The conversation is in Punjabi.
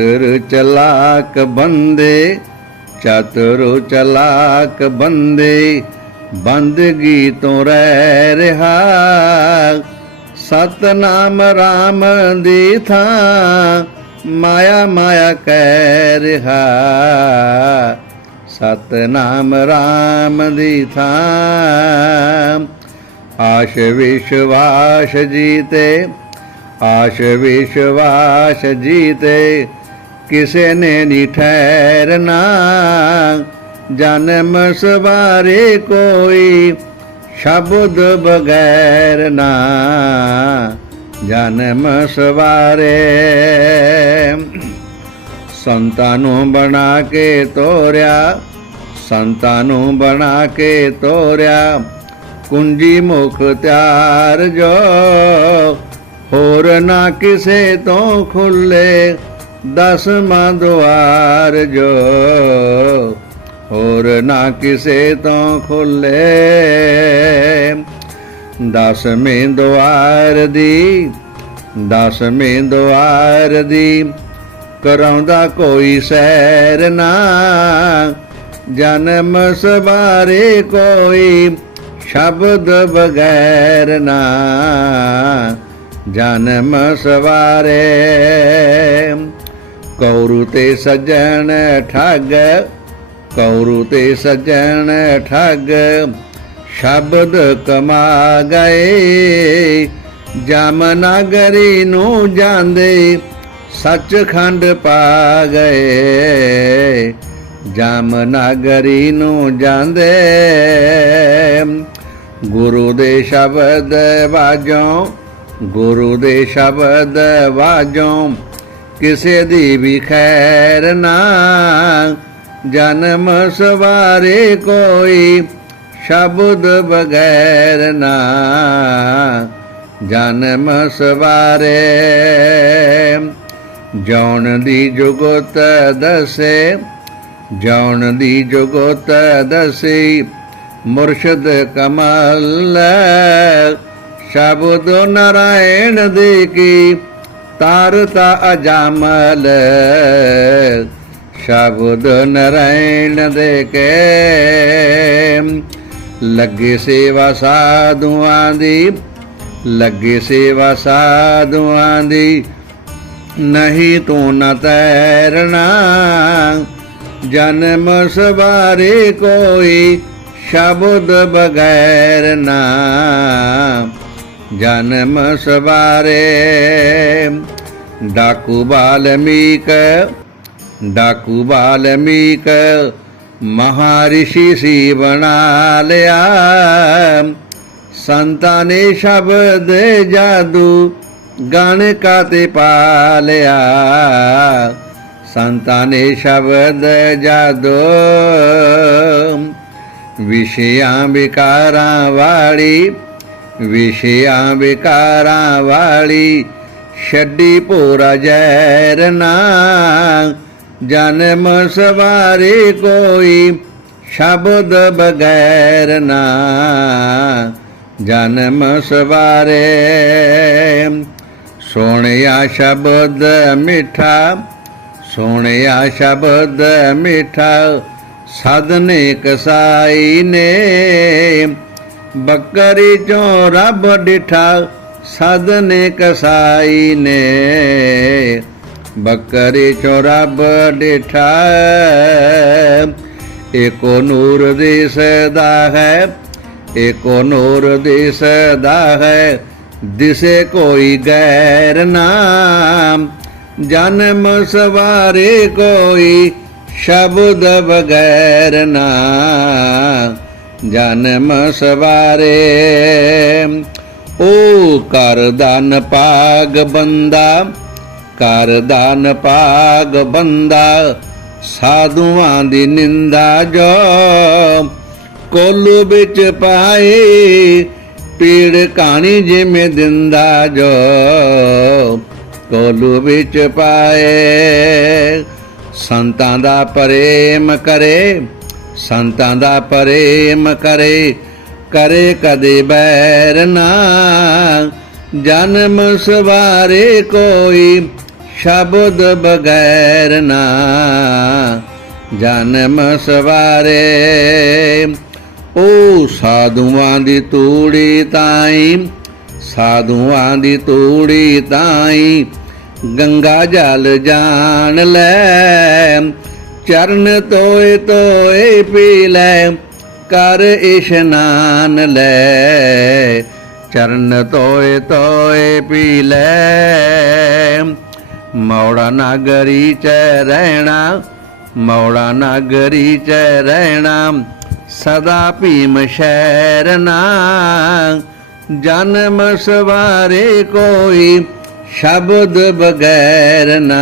ਚਤੁਰ ਚਲਾਕ ਬੰਦੇ, ਚਤੁਰ ਚਲਾਕ ਬੰਦੇ, ਬੰਦਗੀ ਤੋਂ ਰਹਿ ਰਿਹਾ। ਸਤਨਾਮ ਰਾਮ ਦੀ ਥਾਂ ਮਾਇਆ ਮਾਇਆ ਕਹਿ ਰਿਹਾ। ਸਤਨਾਮ ਰਾਮ ਦੀ ਥਾਂ ਆਸ਼ ਵਿਸ਼ਵਾਸ ਜੀਤੇ, ਆਸ਼ ਵਿਸ਼ਵਾਸ ਜੀਤੇ। ਕਿਸੇ ਨੇ ਨੀ ਠਹਿਰਨਾ ਜਨਮ ਸਵਾਰੇ ਕੋਈ ਸ਼ਬਦ ਬਗੈਰ ਨਾ ਜਨਮ ਸਵਾਰੇ ਸੰਤਾਂ ਨੂੰ ਬਣਾ ਕੇ ਤੋਰਿਆ ਸੰਤਾਂ ਨੂੰ ਬਣਾ ਕੇ ਤੋਰਿਆ ਕੁੰਜੀ ਮੁਖ ਤਿਆਰ ਜੋ ਹੋਰ ਨਾ ਕਿਸੇ ਤੋਂ ਦੁਆਰ ਜੋ ਹੋਰ ਨਾ ਕਿਸੇ ਤੋਂ ਖੁੱਲੇ। ਦਸਵੇਂ ਦੁਆਰ ਦੀ ਦਸਵੇਂ ਦੁਆਰ ਦੀ ਕਰਾਉਂਦਾ ਕੋਈ ਸੈਰ ਨਾ। ਜਨਮ ਸਵਾਰੇ ਕੋਈ ਸ਼ਬਦ ਬਗੈਰ ਨਾ। ਜਨਮ ਸਵਾਰੇ ਕੌਰੂ ਤੇ ਸਜਣ ਠੱਗ, ਕੌਰੂ ਤੇ ਸਜਣ ਠੱਗ, ਸ਼ਬਦ ਕਮਾ ਗਏ। ਜਮਨਗਰੀ ਨੂੰ ਜਾਂਦੇ ਸੱਚਖੰਡ ਪਾ ਗਏ। ਜਮਨਗਰੀ ਨੂੰ ਜਾਂਦੇ ਗੁਰੂ ਦੇ ਸ਼ਬਦ ਵਾਜੋਂ, ਗੁਰੂ ਦੇ ਸ਼ਬਦ ਵਾਜੋਂ ਕਿਸੇ ਦੀ ਵੀ ਖੈਰ ਨਾ। ਜਨਮ ਸਵਾਰੇ ਕੋਈ ਸ਼ਬਦ ਬਗੈਰ ਨਾ। ਜਨਮ ਸਵਾਰੇ ਜੌਣ ਦੀ ਜੁਗਤ ਦਸੇ ਜੌਣ ਦੀ ਜੁਗਤ ਦਸੇ। ਮੁਰਸ਼ਦ ਕਮਲ, ਸ਼ਬਦ ਨਾਰਾਇਣ ਦੇ ਕੀ ਤਾਰਤਾ ਅਜਾਮਲ। ਸ਼ਬਦ ਨਰਾਇਣ ਦੇ ਕੇ। ਲੱਗੇ ਸੇਵਾ ਸਾਧੂਆਂ ਦੀ, ਲੱਗੇ ਸੇਵਾ ਸਾਧੂਆਂ ਦੀ। ਨਹੀਂ ਤੂੰ ਨ ਤੈਰਣਾ ਜਨਮ ਸਵਾਰੇ ਕੋਈ ਸ਼ਬਦ ਬਗੈਰ ਨਾ। ਜਨਮ ਸਵਾਰੇ। ਡਾਕੂ ਬਾਲਮੀਕ ਡਾਕੂ ਬਾਲਮੀਕ, ਮਹਾਰਿਸ਼ੀ ਸੀ ਬਣਾ ਲਿਆ। ਸੰਤਾਂ ਨੇ ਸ਼ਬਦ ਜਾਦੂ ਗਣ ਕਾਤੇ ਪਾ ਲਿਆ। ਸੰਤਾਂ ਨੇ ਸ਼ਬਦ ਜਾਦੂ ਵਿਸ਼ਿਆਂ ਵਿਕਾਰਾਂ ਵਾਲੀ ਵਿਸ਼ਿਆਂ ਵਿਕਾਰਾਂ ਵਾਲੀ, ਛੱਡੀ ਪੂਰਾ ਜ਼ਹਿਰ ਨਾ। ਜਨਮ ਸਵਾਰੇ ਕੋਈ ਸ਼ਬਦ ਬਗੈਰ ਨਾ। ਜਨਮ ਸਵਾਰੇ ਸੋਹਣਿਆ ਸ਼ਬਦ ਮਿੱਠਾ, ਸੋਹਣਿਆ ਸ਼ਬਦ ਮਿੱਠਾ ਸਦਨੇ ਕਸਾਈ ਨੇ। ਬੱਕਰੀ ਚੋਂ ਰੱਬ ਡਿਠਾ, ਸਦਨੇ ਕਸਾਈ ਨੇ। ਬੱਕਰੀ ਚੋਂ ਰੱਬ ਡਿਠਾ, ਏਕੋ ਨੂਰ ਦਿਸਦਾ ਹੈ, ਏਕੋ ਨੂਰ ਦਿਸਦਾ ਹੈ, ਦਿਸੇ ਕੋਈ ਗੈਰ ਨਾਮ ਜਨਮ ਸਵਾਰੇ ਕੋਈ ਸ਼ਬਦ ਬਗੈਰ ਨਾ। ਜਨਮ ਸਵਾਰੇ। ਓ ਕਰਦਾਨ ਪਾਗ ਬੰਦਾ ਕਰਦਾਨ ਪਾਗ ਬੰਦਾ, ਸਾਧੂਆਂ ਦੀ ਨਿੰਦਾ ਜੋ ਕੋਲੂ ਵਿੱਚ ਪਾਏ, ਪੀੜ ਕਹਾਣੀ ਜਿਵੇਂ ਦਿੰਦਾ ਜੋ ਕੋਲੂ ਵਿੱਚ ਪਾਏ। ਸੰਤਾਂ ਦਾ ਪ੍ਰੇਮ ਕਰੇ ਸੰਤਾਂ ਦਾ ਪ੍ਰੇਮ ਕਰੇ ਕਰੇ ਕਦੇ ਬੈਰ ਨਾ। ਜਨਮ ਸਵਾਰੇ ਕੋਈ ਸ਼ਬਦ ਬਗੈਰ ਨਾ। ਜਨਮ ਸਵਾਰੇ ਓ ਸਾਧੂਆਂ ਦੀ ਤੂੜੀ ਤਾਈ, ਸਾਧੂਆਂ ਦੀ ਤੂੜੀ ਤਾਈ, ਗੰਗਾ ਜਲ ਜਾਣ ਲੈ। ਚਰਨ ਤੋਏ ਤੋਏ ਪੀ ਲੈ, ਕਰ ਇਸ਼ਨਾਨ ਲੈ। ਚਰਨ ਤੋਏ ਤੋਏ ਪੀ ਲੈ, ਮੌੜਾ ਨਗਰੀ ਚ ਰਹਿਣਾ, ਮੌੜਾ ਨਗਰੀ ਚ ਰਹਿਣਾ, ਸਦਾ ਭੀਮ ਸ਼ਹਿਰ ਨਾ। ਜਨਮ ਸਵਾਰੇ ਕੋਈ ਸ਼ਬਦ ਬਗੈਰ ਨਾ।